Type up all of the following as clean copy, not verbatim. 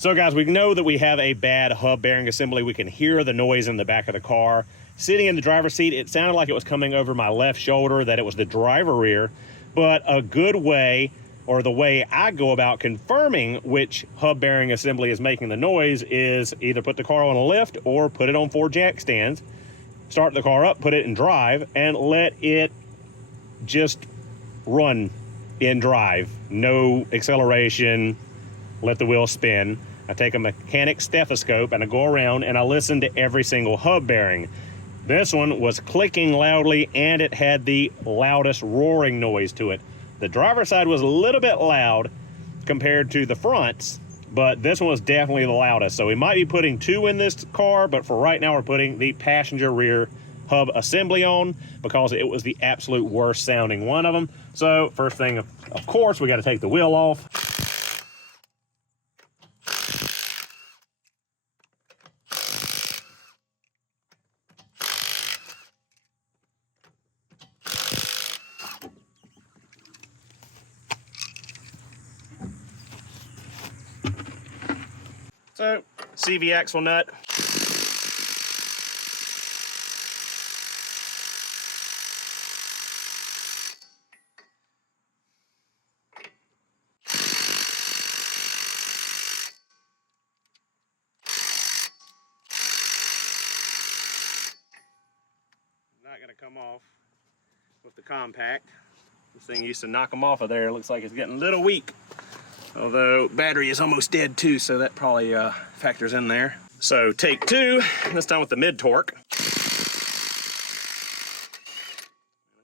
So guys, we know that we have a bad hub bearing assembly. We can hear the noise in the back of the car. Sitting in the driver's seat, it sounded like it was coming over my left shoulder, that it was the driver rear. But a good way, or the way I go about confirming which hub bearing assembly is making the noise, is either put the car on a lift or put it on 4 jack stands, start the car up, put it in drive, and let it just run in drive. No acceleration, let the wheel spin. I take a mechanic stethoscope and I go around and I listen to every single hub bearing. This one was clicking loudly and it had the loudest roaring noise to it. The driver's side was a little bit loud compared to the fronts, but this one was definitely the loudest. So we might be putting 2 in this car, but for right now we're putting the passenger rear hub assembly on because it was the absolute worst sounding one of them. So first thing, of course, we got to take the wheel off. So, CV axle nut. Not gonna come off with the compact. This thing used to knock them off of there. It looks like it's getting a little weak. Although battery is almost dead too, so that probably factors in there. So take 2, this time with the mid torque. That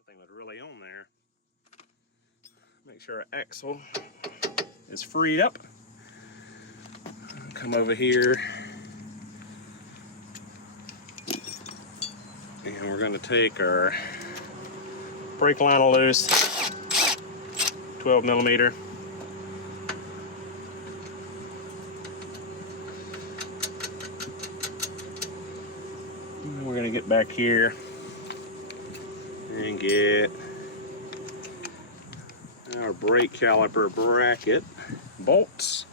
thing was really on there. Make sure our axle is freed up. Come over here. And we're gonna take our brake line loose, 12 millimeter. We're gonna get back here and get our brake caliper bracket bolts.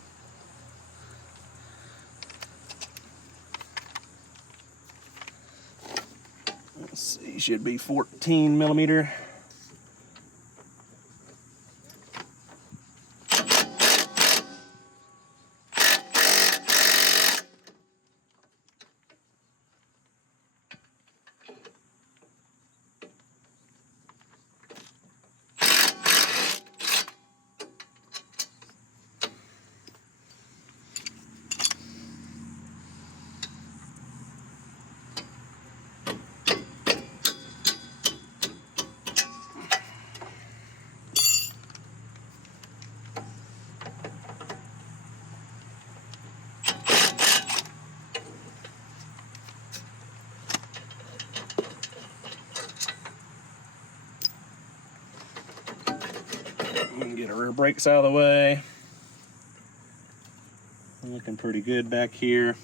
Let's see, should be 14 millimeter. We can get our rear brakes out of the way. Looking pretty good back here.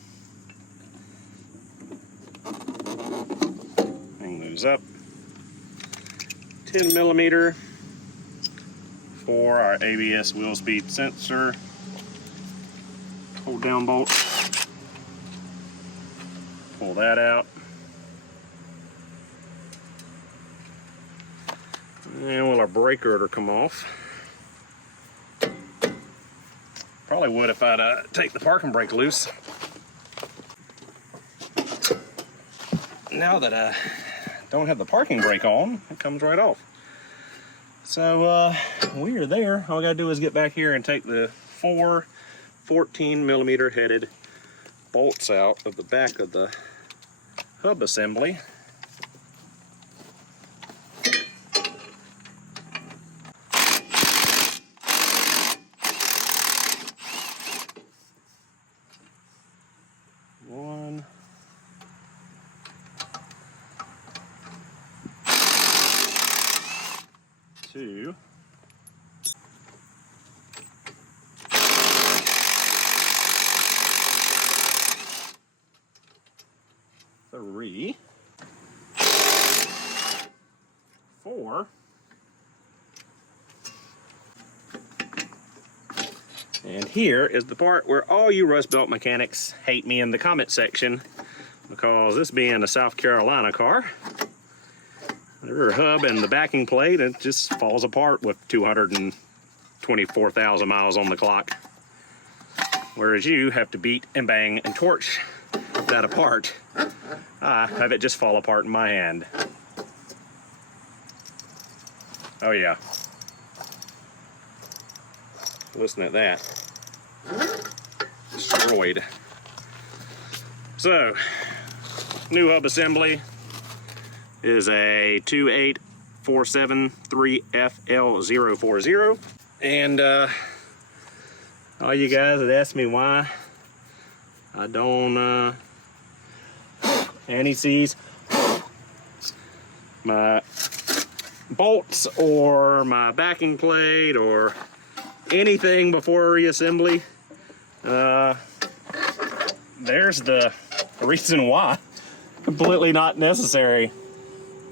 Hang those up. 10 millimeter for our ABS wheel speed sensor. Hold down bolt. Pull that out. And will our brake rotor come off? Probably would if I'd take the parking brake loose. Now that I don't have the parking brake on, it comes right off. So we are there. All I gotta do is get back here and take the 4 14 millimeter headed bolts out of the back of the hub assembly. One. 2. 3. 4. And here is the part where all you rust belt mechanics hate me in the comment section, because this being a South Carolina car, the rear hub and the backing plate, it just falls apart with 224,000 miles on the clock. Whereas you have to beat and bang and torch that apart. I have it just fall apart in my hand. Oh yeah. Listen at that. Destroyed. So, new hub assembly is a 28473FL040. And all you guys that asked me why I don't anti-seize my bolts or my backing plate or anything before reassembly, there's the reason why. Completely not necessary.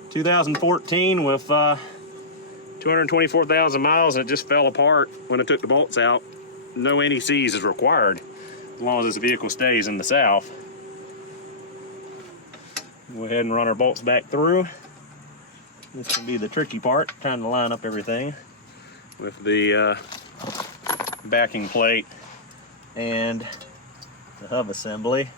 2014 with 224,000 miles, and it just fell apart when I took the bolts out. No anti-seize is required as long as this vehicle stays in the South. Go ahead and run our bolts back through. This can be the tricky part, trying to line up everything with the backing plate and the hub assembly.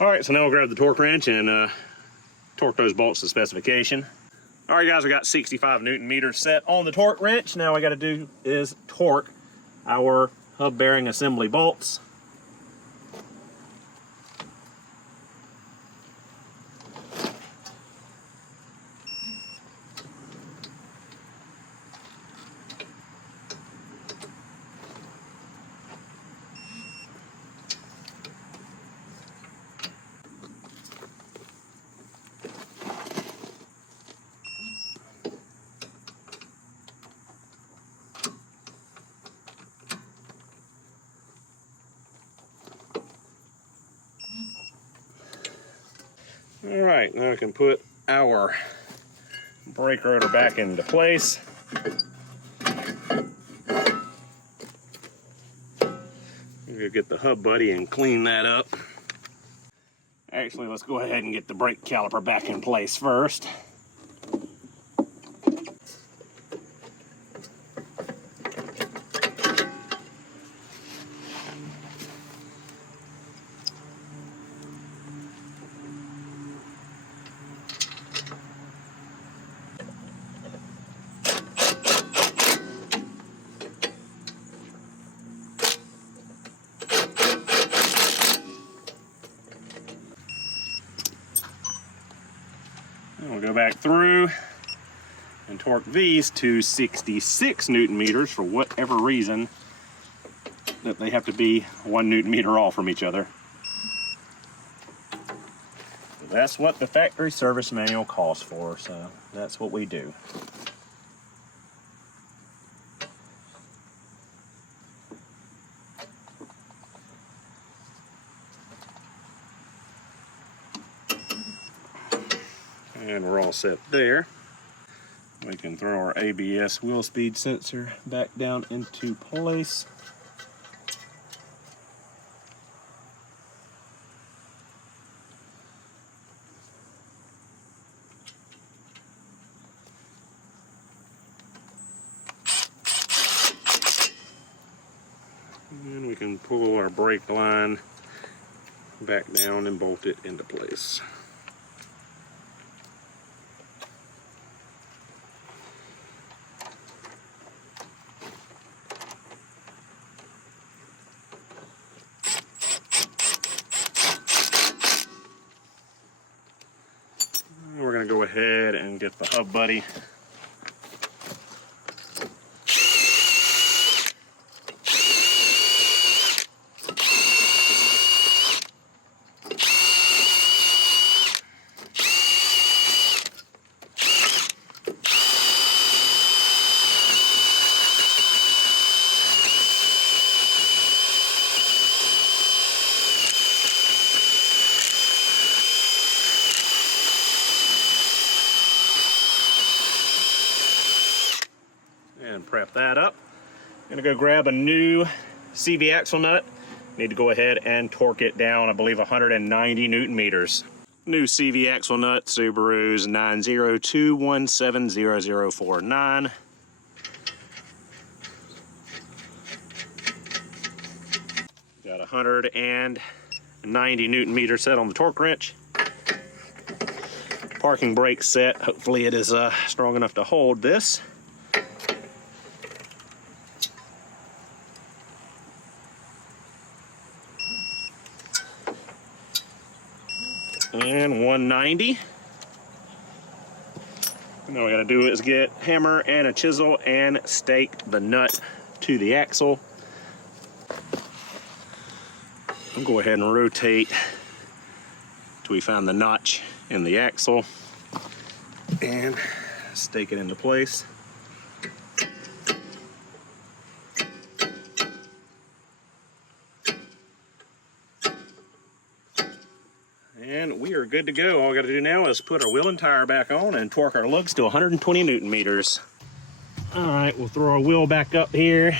All right, so now we'll grab the torque wrench and torque those bolts to specification. All right, guys, we got 65 Newton meters set on the torque wrench. Now what I got to do is torque our hub bearing assembly bolts. All right, now we can put our brake rotor back into place. We'll get the hub buddy and clean that up. Actually, let's go ahead and get the brake caliper back in place first. And we'll go back through and torque these to 66 Newton meters for whatever reason that they have to be 1 Newton meter off from each other. That's what the factory service manual calls for, so that's what we do. And we're all set there. We can throw our ABS wheel speed sensor back down into place. And we can pull our brake line back down and bolt it into place. gonna go ahead and get the hub buddy. And prep that up. Gonna go grab a new CV axle nut. Need to go ahead and torque it down, I believe 190 Newton meters. New CV axle nut, Subaru's 902170049. Got 190 Newton meters set on the torque wrench. Parking brake set. Hopefully it is strong enough to hold this. And 190. And all we gotta do is get hammer and a chisel and stake the nut to the axle. I'll go ahead and rotate till we find the notch in the axle and stake it into place. And we are good to go. All we got to do now is put our wheel and tire back on and torque our lugs to 120 Newton meters. All right, we'll throw our wheel back up here.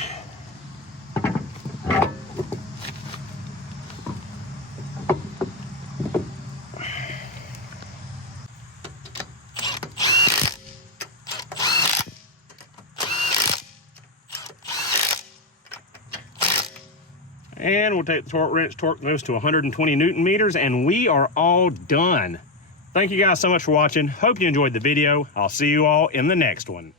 And we'll take the torque wrench, torque those to 120 Newton meters, and we are all done. Thank you guys so much for watching. Hope you enjoyed the video. I'll see you all in the next one.